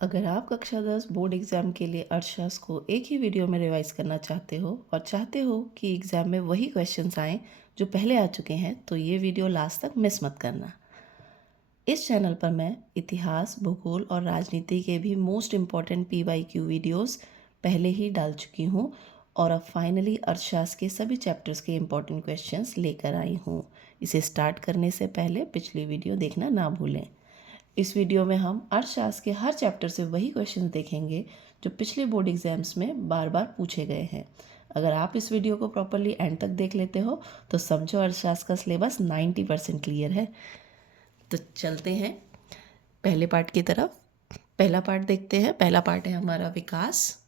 अगर आप कक्षा 10 बोर्ड एग्ज़ाम के लिए अर्थशास्त्र को एक ही वीडियो में रिवाइज करना चाहते हो और चाहते हो कि एग्ज़ाम में वही क्वेश्चंस आएँ जो पहले आ चुके हैं, तो ये वीडियो लास्ट तक मिस मत करना। इस चैनल पर मैं इतिहास, भूगोल और राजनीति के भी मोस्ट इम्पॉर्टेंट PYQ वीडियोस पहले ही डाल चुकी हूँ और अब फाइनली अर्थशास्त्र के सभी चैप्टर्स के इम्पॉर्टेंट क्वेश्चंस लेकर आई हूँ। इसे स्टार्ट करने से पहले पिछली वीडियो देखना ना भूलें। इस वीडियो में हम अर्थशास्त्र के हर चैप्टर से वही क्वेश्चंस देखेंगे जो पिछले बोर्ड एग्जाम्स में बार बार पूछे गए हैं। अगर आप इस वीडियो को प्रॉपरली एंड तक देख लेते हो तो समझो अर्थशास्त्र का सिलेबस 90% क्लियर है। तो चलते हैं पहले पार्ट की तरफ। पहला पार्ट देखते हैं। पहला पार्ट है हमारा विकास।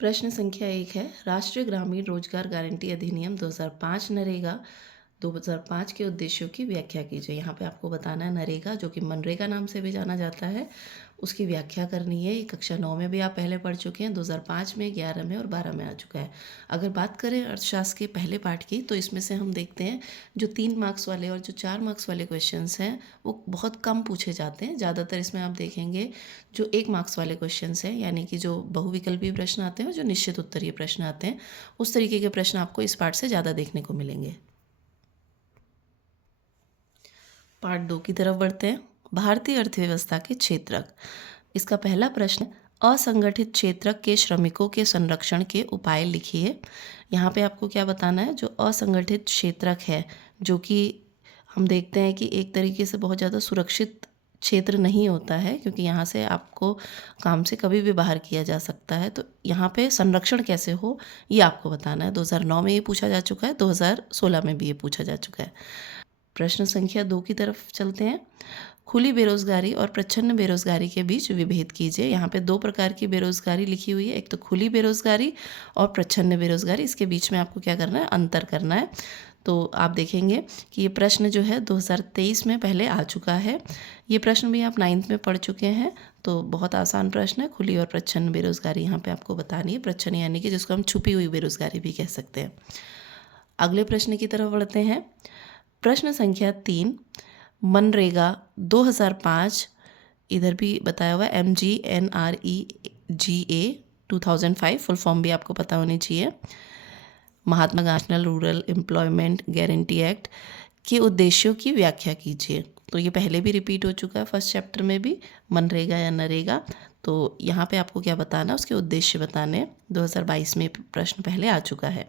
प्रश्न संख्या 1 है, राष्ट्रीय ग्रामीण रोजगार गारंटी अधिनियम 2005 नरेगा 2005 के उद्देश्यों की व्याख्या कीजिए। यहाँ पे आपको बताना है नरेगा, जो कि मनरेगा नाम से भी जाना जाता है, उसकी व्याख्या करनी है। ये कक्षा 9 में भी आप पहले पढ़ चुके हैं, 2005 में, 11 में और 12 में आ चुका है। अगर बात करें अर्थशास्त्र के पहले पार्ट की, तो इसमें से हम देखते हैं जो 3 मार्क्स वाले और जो 4 मार्क्स वाले क्वेश्चंस हैं वो बहुत कम पूछे जाते हैं। ज़्यादातर इसमें आप देखेंगे जो 1 मार्क्स वाले क्वेश्चंस हैं, यानी कि जो बहुविकल्पी प्रश्न आते हैं, जो निश्चित उत्तरीय प्रश्न आते हैं, उस तरीके के प्रश्न आपको इस पार्ट से ज़्यादा देखने को मिलेंगे। पार्ट 2 की तरफ बढ़ते हैं। भारतीय अर्थव्यवस्था के क्षेत्रक। इसका पहला प्रश्न, असंगठित क्षेत्रक के श्रमिकों के संरक्षण के उपाय लिखिए। यहाँ पे आपको क्या बताना है, जो असंगठित क्षेत्रक है, जो कि हम देखते हैं कि एक तरीके से बहुत ज़्यादा सुरक्षित क्षेत्र नहीं होता है, क्योंकि यहाँ से आपको काम से कभी भी बाहर किया जा सकता है। तो यहाँ पे संरक्षण कैसे हो, ये आपको बताना है। 2009 में ये पूछा जा चुका है, 2016 में भी ये पूछा जा चुका है। प्रश्न संख्या 2 की तरफ चलते हैं। खुली बेरोजगारी और प्रच्छन्न बेरोजगारी के बीच विभेद कीजिए। यहाँ पे 2 प्रकार की बेरोजगारी लिखी हुई है, एक तो खुली बेरोजगारी और प्रच्छन्न बेरोजगारी। इसके बीच में आपको क्या करना है, अंतर करना है। तो आप देखेंगे कि ये प्रश्न जो है 2023 में पहले आ चुका है। ये प्रश्न भी आप 9th में पढ़ चुके हैं, तो बहुत आसान प्रश्न है। खुली और प्रच्छन्न बेरोजगारी यहाँ पे आपको बतानी है। प्रच्छन्न यानी कि जिसको हम छुपी हुई बेरोजगारी भी कह सकते हैं। अगले प्रश्न की तरफ बढ़ते हैं। प्रश्न संख्या 3, मनरेगा 2005, इधर भी बताया हुआ है MGNREGA 2005, फुल फॉर्म भी आपको पता होनी चाहिए। Mahatma Gandhi national rural employment guarantee act के उद्देश्यों की व्याख्या कीजिए। तो ये पहले भी रिपीट हो चुका है, फर्स्ट चैप्टर में भी, मनरेगा या नरेगा। तो यहाँ पे आपको क्या बताना है, उसके उद्देश्य बताने। 2022 में प्रश्न पहले आ चुका है।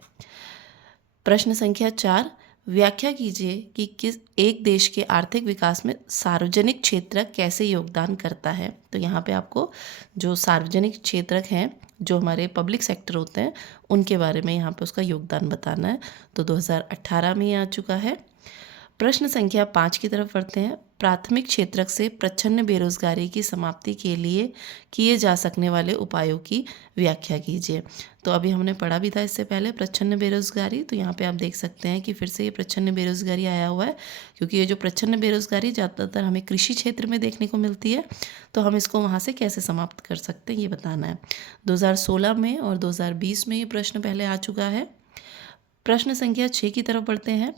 प्रश्न संख्या 4, व्याख्या कीजिए कि किस एक देश के आर्थिक विकास में सार्वजनिक क्षेत्रक कैसे योगदान करता है। तो यहाँ पे आपको जो सार्वजनिक क्षेत्रक हैं, जो हमारे पब्लिक सेक्टर होते हैं, उनके बारे में यहाँ पे उसका योगदान बताना है। तो 2018 में ये आ चुका है। प्रश्न संख्या 5 की तरफ बढ़ते हैं। प्राथमिक क्षेत्रक से प्रच्छन्न बेरोजगारी की समाप्ति के लिए किए जा सकने वाले उपायों की व्याख्या कीजिए। तो अभी हमने पढ़ा भी था इससे पहले प्रच्छन्न बेरोजगारी। तो यहाँ पे आप देख सकते हैं कि फिर से ये प्रच्छन्न बेरोजगारी आया हुआ है, क्योंकि ये जो प्रच्छन्न बेरोजगारी ज़्यादातर हमें कृषि क्षेत्र में देखने को मिलती है। तो हम इसको वहाँ से कैसे समाप्त कर सकते हैं, ये बताना है। 2016 में और 2020 में ये प्रश्न पहले आ चुका है। प्रश्न संख्या 6 की तरफ बढ़ते हैं।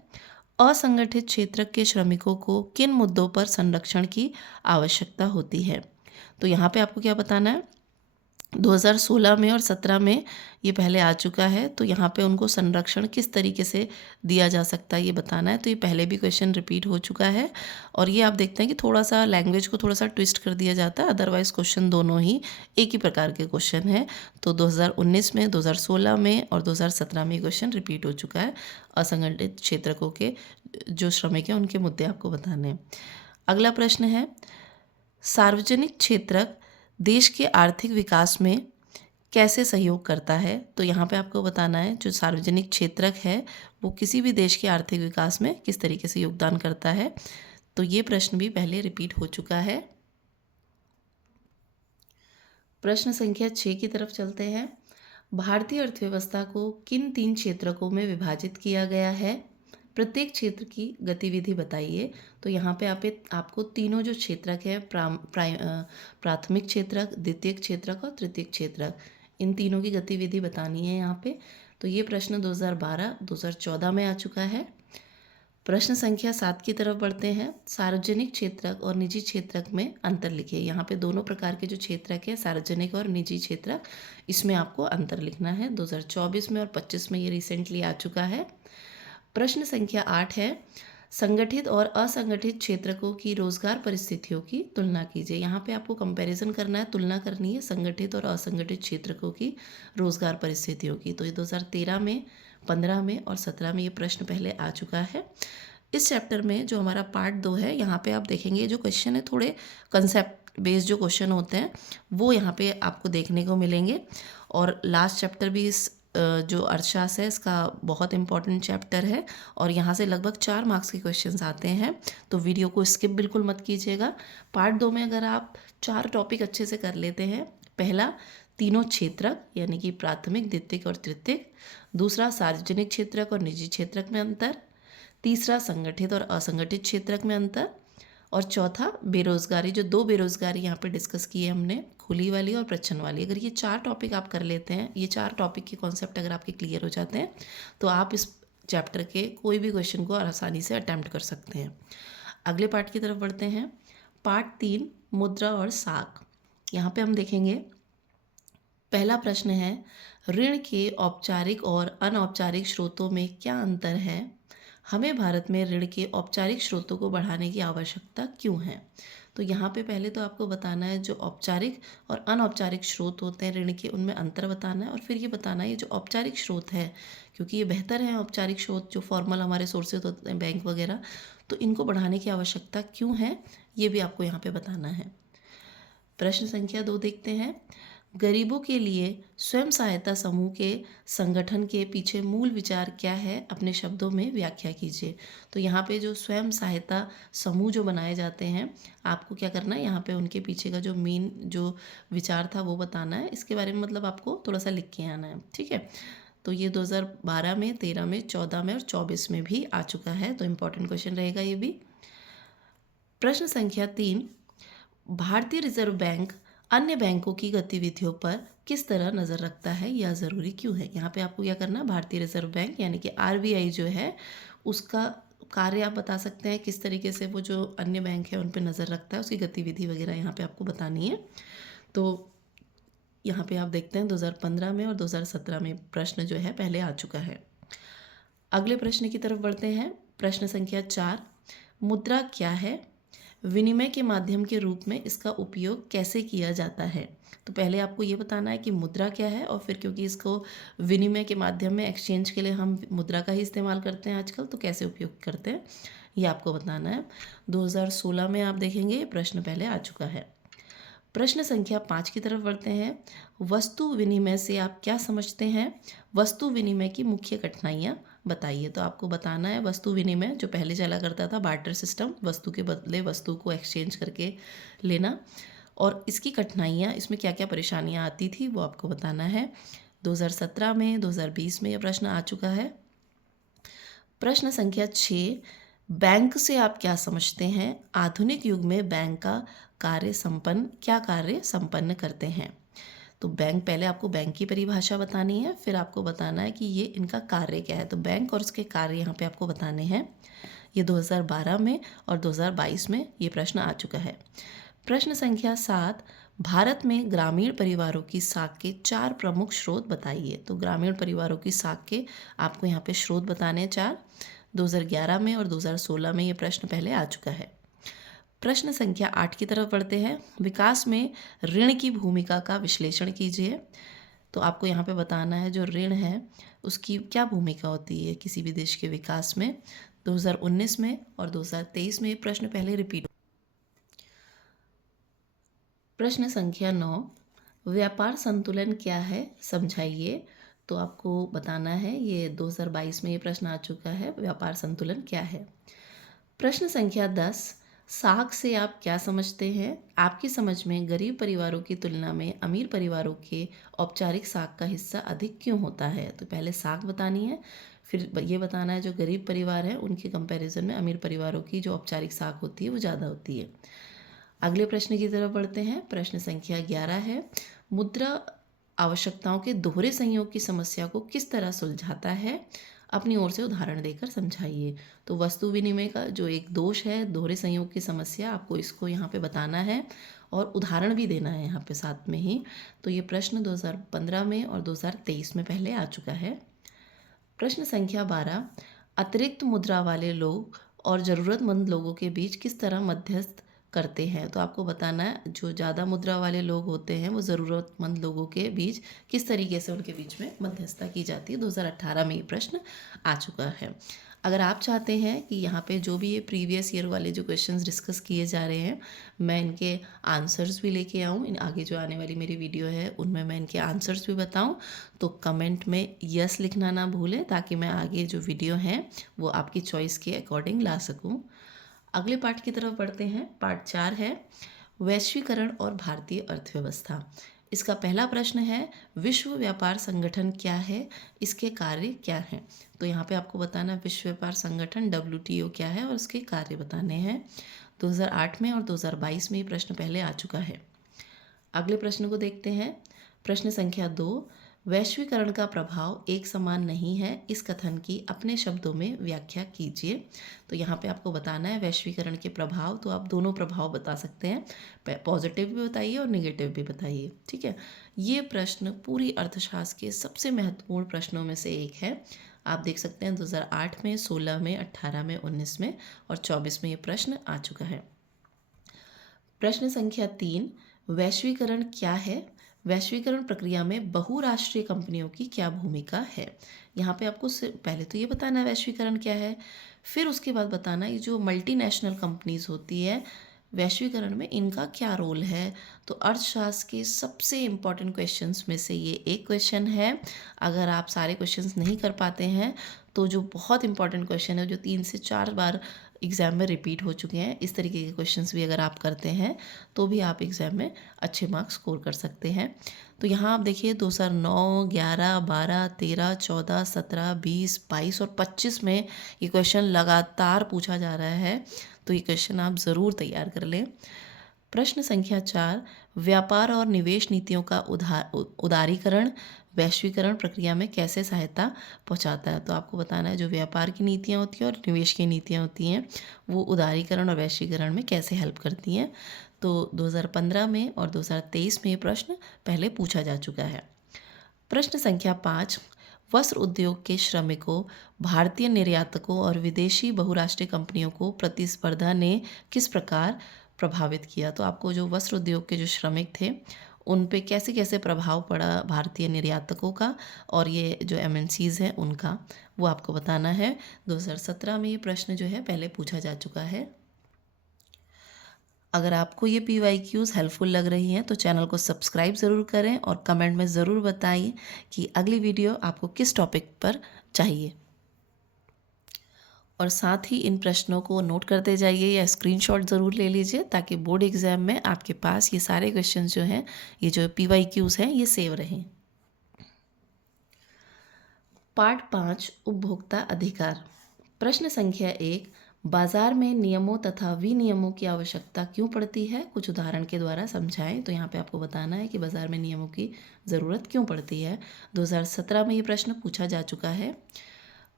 असंगठित क्षेत्र के श्रमिकों को किन मुद्दों पर संरक्षण की आवश्यकता होती है। तो यहाँ पे आपको क्या बताना है, 2016 में और 17 में ये पहले आ चुका है। तो यहाँ पे उनको संरक्षण किस तरीके से दिया जा सकता है, ये बताना है। तो ये पहले भी क्वेश्चन रिपीट हो चुका है, और ये आप देखते हैं कि थोड़ा सा लैंग्वेज को थोड़ा सा ट्विस्ट कर दिया जाता है, अदरवाइज क्वेश्चन दोनों ही एक ही प्रकार के क्वेश्चन हैं। तो 2019 में, 2016 में और 2017 में ये क्वेश्चन रिपीट हो चुका है। असंगठित क्षेत्रकों के जो श्रमिक हैं, उनके मुद्दे आपको बताने हैं। अगला प्रश्न है, सार्वजनिक क्षेत्रक देश के आर्थिक विकास में कैसे सहयोग करता है। तो यहाँ पे आपको बताना है जो सार्वजनिक क्षेत्रक है वो किसी भी देश के आर्थिक विकास में किस तरीके से योगदान करता है। तो ये प्रश्न भी पहले रिपीट हो चुका है। प्रश्न संख्या 6 की तरफ चलते हैं। भारतीय अर्थव्यवस्था को किन 3 क्षेत्रकों में विभाजित किया गया है, प्रत्येक क्षेत्र की गतिविधि बताइए। तो यहाँ पे आपको तीनों जो क्षेत्रक है, प्राथमिक क्षेत्रक, द्वितीयक क्षेत्रक और तृतीयक क्षेत्रक, इन तीनों की गतिविधि बतानी है यहाँ पे। तो ये प्रश्न 2012, 2014 में आ चुका है। प्रश्न संख्या 7 की तरफ बढ़ते हैं। सार्वजनिक क्षेत्रक और निजी क्षेत्रक में अंतर लिखिए। यहाँ पे दोनों प्रकार के जो क्षेत्रक है, सार्वजनिक और निजी क्षेत्रक, इसमें आपको अंतर लिखना है। 2024 में और 25 में ये रिसेंटली आ चुका है। प्रश्न संख्या 8 है, संगठित और असंगठित क्षेत्रकों की रोजगार परिस्थितियों की तुलना कीजिए। यहाँ पे आपको कंपैरिजन करना है, तुलना करनी है संगठित और असंगठित क्षेत्रकों की रोजगार परिस्थितियों की। तो ये 2013 में, 15 में और 17 में ये प्रश्न पहले आ चुका है। इस चैप्टर में जो हमारा पार्ट 2 है, यहाँ पे आप देखेंगे जो क्वेश्चन है थोड़े कंसेप्ट बेस्ड जो क्वेश्चन होते हैं वो यहाँ पे आपको देखने को मिलेंगे। और लास्ट चैप्टर भी इस जो अर्थशास्त्र है इसका बहुत इंपॉर्टेंट चैप्टर है और यहाँ से लगभग 4 मार्क्स के क्वेश्चंस आते हैं। तो वीडियो को स्किप बिल्कुल मत कीजिएगा। पार्ट 2 में अगर आप 4 टॉपिक अच्छे से कर लेते हैं, पहला तीनों क्षेत्रक यानी कि प्राथमिक, द्वितीयक और तृतीयक, दूसरा सार्वजनिक क्षेत्रक और निजी क्षेत्रक में अंतर, तीसरा संगठित और असंगठित क्षेत्रक में अंतर, और चौथा बेरोजगारी, जो 2 बेरोजगारी यहाँ पे डिस्कस की है हमने, खुली वाली और प्रच्छन्न वाली। अगर ये 4 टॉपिक आप कर लेते हैं, ये 4 टॉपिक के कॉन्सेप्ट अगर आपके क्लियर हो जाते हैं तो आप इस चैप्टर के कोई भी क्वेश्चन को आसानी से अटैम्प्ट कर सकते हैं। अगले पार्ट की तरफ बढ़ते हैं। पार्ट 3, मुद्रा और साख। यहाँ पे हम देखेंगे पहला प्रश्न है, ऋण के औपचारिक और अनौपचारिक स्रोतों में क्या अंतर है? हमें भारत में ऋण के औपचारिक स्रोतों को बढ़ाने की आवश्यकता क्यों है? तो यहाँ पे पहले तो आपको बताना है जो औपचारिक और अनौपचारिक स्रोत होते हैं ऋण के, उनमें अंतर बताना है और फिर ये बताना है ये जो औपचारिक स्रोत है, क्योंकि ये बेहतर है औपचारिक स्रोत जो फॉर्मल हमारे सोर्सेज होते हैं बैंक वगैरह, तो इनको बढ़ाने की आवश्यकता क्यों है ये भी आपको यहाँ पे बताना है। प्रश्न संख्या 2 देखते हैं। गरीबों के लिए स्वयं सहायता समूह के संगठन के पीछे मूल विचार क्या है? अपने शब्दों में व्याख्या कीजिए। तो यहाँ पे जो स्वयं सहायता समूह जो बनाए जाते हैं, आपको क्या करना है, यहाँ पे उनके पीछे का जो मेन जो विचार था वो बताना है। इसके बारे में मतलब आपको थोड़ा सा लिख के आना है, ठीक है। तो ये 2012 में, 13 में, 14 में और 24 में भी आ चुका है, तो इम्पोर्टेंट क्वेश्चन रहेगा ये भी। प्रश्न संख्या 3, भारतीय रिजर्व बैंक अन्य बैंकों की गतिविधियों पर किस तरह नज़र रखता है, यह ज़रूरी क्यों है? यहाँ पे आपको क्या करना है, भारतीय रिजर्व बैंक यानी कि आरबीआई जो है उसका कार्य आप बता सकते हैं, किस तरीके से वो जो अन्य बैंक है उन पे नज़र रखता है, उसकी गतिविधि वगैरह यहाँ पे आपको बतानी है। तो यहाँ पे आप देखते हैं 2015 में और 2017 में प्रश्न जो है पहले आ चुका है। अगले प्रश्न की तरफ बढ़ते हैं। प्रश्न संख्या 4, मुद्रा क्या है? विनिमय के माध्यम के रूप में इसका उपयोग कैसे किया जाता है? तो पहले आपको ये बताना है कि मुद्रा क्या है, और फिर क्योंकि इसको विनिमय के माध्यम में एक्सचेंज के लिए हम मुद्रा का ही इस्तेमाल करते हैं आजकल, तो कैसे उपयोग करते हैं ये आपको बताना है। 2016 में आप देखेंगे प्रश्न पहले आ चुका है। प्रश्न संख्या 5 की तरफ बढ़ते हैं। वस्तु विनिमय से आप क्या समझते हैं? वस्तु विनिमय की मुख्य कठिनाइयाँ बताइए। तो आपको बताना है वस्तु विनिमय जो पहले चला करता था, बार्टर सिस्टम, वस्तु के बदले वस्तु को एक्सचेंज करके लेना, और इसकी कठिनाइयाँ, इसमें क्या क्या परेशानियाँ आती थी वो आपको बताना है। 2017 में, 2020 में यह प्रश्न आ चुका है। प्रश्न संख्या 6, बैंक से आप क्या समझते हैं? आधुनिक युग में बैंक का क्या कार्य संपन्न करते हैं? तो बैंक, पहले आपको बैंक की परिभाषा बतानी है, फिर आपको बताना है कि ये इनका कार्य क्या है। तो बैंक और उसके कार्य यहाँ पे आपको बताने हैं। ये 2012 में और 2022 में ये प्रश्न आ चुका है। प्रश्न संख्या 7, भारत में ग्रामीण परिवारों की साख के 4 प्रमुख स्रोत बताइए। तो ग्रामीण परिवारों की साख के आपको यहाँ पे स्रोत बताने हैं 4। 2011 में और 2016 में ये प्रश्न पहले आ चुका है। प्रश्न संख्या 8 की तरफ बढ़ते हैं। विकास में ऋण की भूमिका का विश्लेषण कीजिए। तो आपको यहाँ पे बताना है जो ऋण है उसकी क्या भूमिका होती है किसी भी देश के विकास में। 2019 में और 2023 में ये प्रश्न पहले रिपीट। प्रश्न संख्या 9, व्यापार संतुलन क्या है, समझाइए। तो आपको बताना है, ये 2022 में ये प्रश्न आ चुका है, व्यापार संतुलन क्या है। प्रश्न संख्या 10, साख से आप क्या समझते हैं? आपकी समझ में गरीब परिवारों की तुलना में अमीर परिवारों के औपचारिक साख का हिस्सा अधिक क्यों होता है? तो पहले साख बतानी है, फिर ये बताना है जो गरीब परिवार है उनके कंपैरिजन में अमीर परिवारों की जो औपचारिक साख होती है वो ज़्यादा होती है। अगले प्रश्न की तरफ बढ़ते हैं। प्रश्न संख्या 11 है, मुद्रा आवश्यकताओं के दोहरे संयोग की समस्या को किस तरह सुलझाता है? अपनी ओर से उदाहरण देकर समझाइए। तो वस्तु विनिमय का जो एक दोष है, दोहरे संयोग की समस्या, आपको इसको यहाँ पे बताना है और उदाहरण भी देना है यहाँ पे साथ में ही। तो ये प्रश्न 2015 में और 2023 में पहले आ चुका है। प्रश्न संख्या 12, अतिरिक्त मुद्रा वाले लोग और ज़रूरतमंद लोगों के बीच किस तरह मध्यस्थ करते हैं। तो आपको बताना है जो ज़्यादा मुद्रा वाले लोग होते हैं वो ज़रूरतमंद लोगों के बीच किस तरीके से उनके बीच में मध्यस्थता की जाती है। 2018 में ये प्रश्न आ चुका है। अगर आप चाहते हैं कि यहाँ पे जो भी ये प्रीवियस ईयर वाले जो क्वेश्चंस डिस्कस किए जा रहे हैं मैं इनके आंसर्स भी लेके आऊँ, इन आगे जो आने वाली मेरी वीडियो है उनमें मैं इनके आंसर्स भी बताऊँ, तो कमेंट में यस लिखना ना भूलें ताकि मैं आगे जो वीडियो हैं वो आपकी चॉइस के अकॉर्डिंग ला सकूँ। अगले पार्ट की तरफ बढ़ते हैं। पार्ट 4 है वैश्वीकरण और भारतीय अर्थव्यवस्था। इसका पहला प्रश्न है विश्व व्यापार संगठन क्या है, इसके कार्य क्या हैं। तो यहाँ पे आपको बताना विश्व व्यापार संगठन WTO क्या है और उसके कार्य बताने हैं। 2008 में और 2022 में ये प्रश्न पहले आ चुका है। अगले प्रश्न को देखते हैं। प्रश्न संख्या 2, वैश्वीकरण का प्रभाव एक समान नहीं है, इस कथन की अपने शब्दों में व्याख्या कीजिए। तो यहाँ पे आपको बताना है वैश्वीकरण के प्रभाव, तो आप दोनों प्रभाव बता सकते हैं, पॉजिटिव भी बताइए और नेगेटिव भी बताइए। ठीक है, ये प्रश्न पूरी अर्थशास्त्र के सबसे महत्वपूर्ण प्रश्नों में से एक है। आप देख सकते हैं 2008 में, 16 में, 18 में, 19 में और 24 में ये प्रश्न आ चुका है। प्रश्न संख्या 3, वैश्वीकरण क्या है, वैश्वीकरण प्रक्रिया में बहुराष्ट्रीय कंपनियों की क्या भूमिका है। यहाँ पे आपको पहले तो ये बताना है वैश्वीकरण क्या है, फिर उसके बाद बताना ये जो मल्टीनेशनल कंपनीज होती है वैश्वीकरण में इनका क्या रोल है। तो अर्थशास्त्र के सबसे इम्पॉर्टेंट क्वेश्चंस में से ये एक क्वेश्चन है। अगर आप सारे क्वेश्चंस नहीं कर पाते हैं तो जो बहुत इंपॉर्टेंट क्वेश्चन है जो 3 से 4 बार एग्ज़ाम में रिपीट हो चुके हैं, इस तरीके के क्वेश्चंस भी अगर आप करते हैं तो भी आप एग्ज़ाम में अच्छे मार्क्स स्कोर कर सकते हैं। तो यहाँ आप देखिए 2009, 11, 12, 13, 14, 17, 20, 22 और 25 में ये क्वेश्चन लगातार पूछा जा रहा है, तो ये क्वेश्चन आप ज़रूर तैयार कर लें। प्रश्न संख्या 4, व्यापार और निवेश नीतियों का उदारीकरण वैश्वीकरण प्रक्रिया में कैसे सहायता पहुंचाता है। तो आपको बताना है जो व्यापार की नीतियां होती हैं और निवेश की नीतियां होती हैं वो उदारीकरण और वैश्वीकरण में कैसे हेल्प करती हैं। तो 2015 में और 2023 में ये प्रश्न पहले पूछा जा चुका है। प्रश्न संख्या 5, वस्त्र उद्योग के श्रमिकों, भारतीय निर्यातकों और विदेशी बहुराष्ट्रीय कंपनियों को प्रतिस्पर्धा ने किस प्रकार प्रभावित किया। तो आपको जो वस्त्र उद्योग के जो श्रमिक थे उन पे कैसे कैसे प्रभाव पड़ा भारतीय निर्यातकों का और ये जो MNCs हैं उनका, वो आपको बताना है। 2017 में ये प्रश्न जो है पहले पूछा जा चुका है। अगर आपको ये PYQs हेल्पफुल लग रही हैं तो चैनल को सब्सक्राइब ज़रूर करें और कमेंट में ज़रूर बताइए कि अगली वीडियो आपको किस टॉपिक पर चाहिए। और साथ ही इन प्रश्नों को नोट करते जाइए या स्क्रीनशॉट ज़रूर ले लीजिए ताकि बोर्ड एग्ज़ाम में आपके पास ये सारे क्वेश्चन जो हैं, ये जो PYQs हैं, ये सेव रहें। पार्ट 5, उपभोक्ता अधिकार। प्रश्न संख्या 1, बाजार में नियमों तथा विनियमों की आवश्यकता क्यों पड़ती है, कुछ उदाहरण के द्वारा समझाएं। तो यहाँ पे आपको बताना है कि बाजार में नियमों की ज़रूरत क्यों पड़ती है। 2017 में ये प्रश्न पूछा जा चुका है।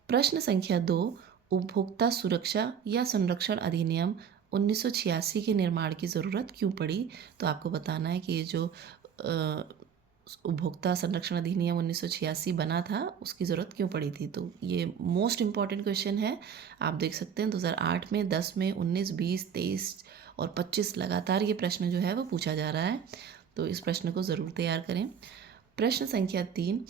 प्रश्न संख्या 2, उपभोक्ता सुरक्षा या संरक्षण अधिनियम 1986 के निर्माण की ज़रूरत क्यों पड़ी। तो आपको बताना है कि ये जो उपभोक्ता संरक्षण अधिनियम 1986 बना था उसकी ज़रूरत क्यों पड़ी थी। तो ये मोस्ट इम्पॉर्टेंट क्वेश्चन है। आप देख सकते हैं 2008 में, 10 में, 19, 20, 23 और 25 लगातार ये प्रश्न जो है वो पूछा जा रहा है, तो इस प्रश्न को ज़रूर तैयार करें। प्रश्न संख्या 3,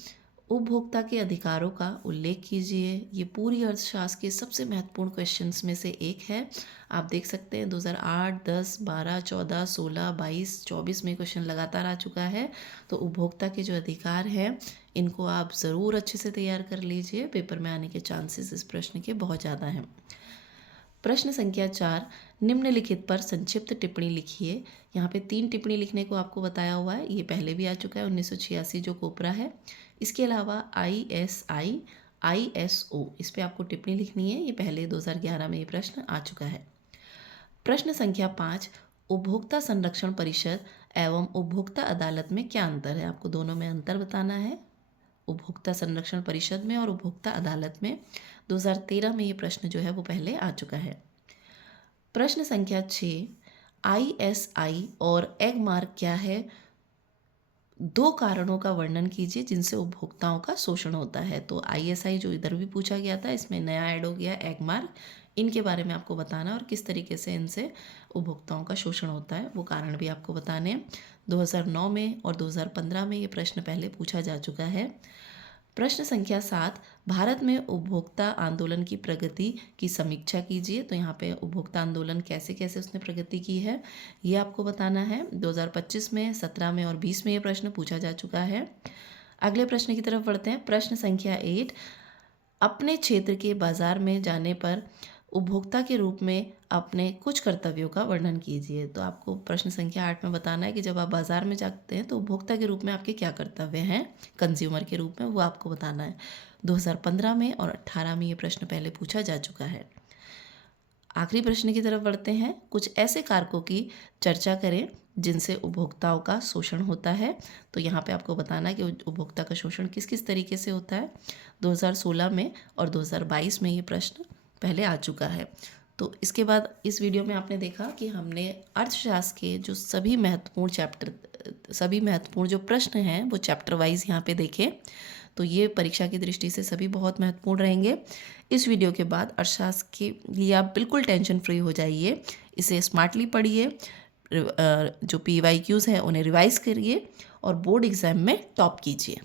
उपभोक्ता के अधिकारों का उल्लेख कीजिए। ये पूरी अर्थशास्त्र के सबसे महत्वपूर्ण क्वेश्चंस में से एक है। आप देख सकते हैं 2008, 10, 12, 14, 16, 22, 24 में क्वेश्चन लगातार आ चुका है। तो उपभोक्ता के जो अधिकार हैं इनको आप ज़रूर अच्छे से तैयार कर लीजिए, पेपर में आने के चांसेस इस प्रश्न के बहुत ज़्यादा हैं। प्रश्न संख्या 4, निम्नलिखित पर संक्षिप्त टिप्पणी लिखिए। यहाँ पे 3 टिप्पणी लिखने को आपको बताया हुआ है, ये पहले भी आ चुका है 1986 जो कोपरा है। इसके अलावा ISI, ISO, इस पे आपको टिप्पणी लिखनी है, ये पहले 2011 में ये प्रश्न आ चुका है। प्रश्न संख्या 5, उपभोक्ता संरक्षण परिषद एवं उपभोक्ता अदालत में क्या अंतर है। आपको दोनों में अंतर बताना है। उपभोक्ता संरक्षण परिषद में और उपभोक्ता अदालत में। 2013 में ये प्रश्न जो है वो पहले आ चुका है। प्रश्न संख्या 6, ISI और एग मार्क क्या है? 2 कारणों का वर्णन कीजिए जिनसे उपभोक्ताओं का शोषण होता है। तो ISI जो इधर भी पूछा गया था, इसमें नया ऐड हो गया एग मार्क। इनके बारे में आपको बताना है और किस तरीके से इनसे उपभोक्ताओं का शोषण होता है वो कारण भी आपको बताने हैं। 2009 में और 2015 में ये प्रश्न पहले पूछा जा चुका है। प्रश्न संख्या 7, भारत में उपभोक्ता आंदोलन की प्रगति की समीक्षा कीजिए। तो यहाँ पे उपभोक्ता आंदोलन कैसे कैसे उसने प्रगति की है ये आपको बताना है। 2025 में, 17 में और 20 में ये प्रश्न पूछा जा चुका है। अगले प्रश्न की तरफ बढ़ते हैं। प्रश्न संख्या 8, अपने क्षेत्र के बाजार में जाने पर उपभोक्ता के रूप में अपने कुछ कर्तव्यों का वर्णन कीजिए। तो आपको प्रश्न संख्या 8 में बताना है कि जब आप बाजार में जाते हैं तो उपभोक्ता के रूप में आपके क्या कर्तव्य हैं, कंज्यूमर के रूप में, वो आपको बताना है। 2015 में और 18 में ये प्रश्न पहले पूछा जा चुका है। आखिरी प्रश्न की तरफ बढ़ते हैं। कुछ ऐसे कारकों की चर्चा करें जिनसे उपभोक्ताओं का शोषण होता है। तो यहाँ पे आपको बताना है कि उपभोक्ता का शोषण किस किस तरीके से होता है। 2016 में और 2022 में ये प्रश्न पहले आ चुका है। तो इसके बाद इस वीडियो में आपने देखा कि हमने अर्थशास्त्र के जो सभी महत्वपूर्ण जो प्रश्न हैं वो चैप्टर वाइज यहाँ पे देखे। तो ये परीक्षा की दृष्टि से सभी बहुत महत्वपूर्ण रहेंगे। इस वीडियो के बाद अर्थशास्त्र के लिए आप बिल्कुल टेंशन फ्री हो जाइए। इसे स्मार्टली पढ़िए, जो PYQs हैं उन्हें रिवाइज करिए और बोर्ड एग्जाम में टॉप कीजिए।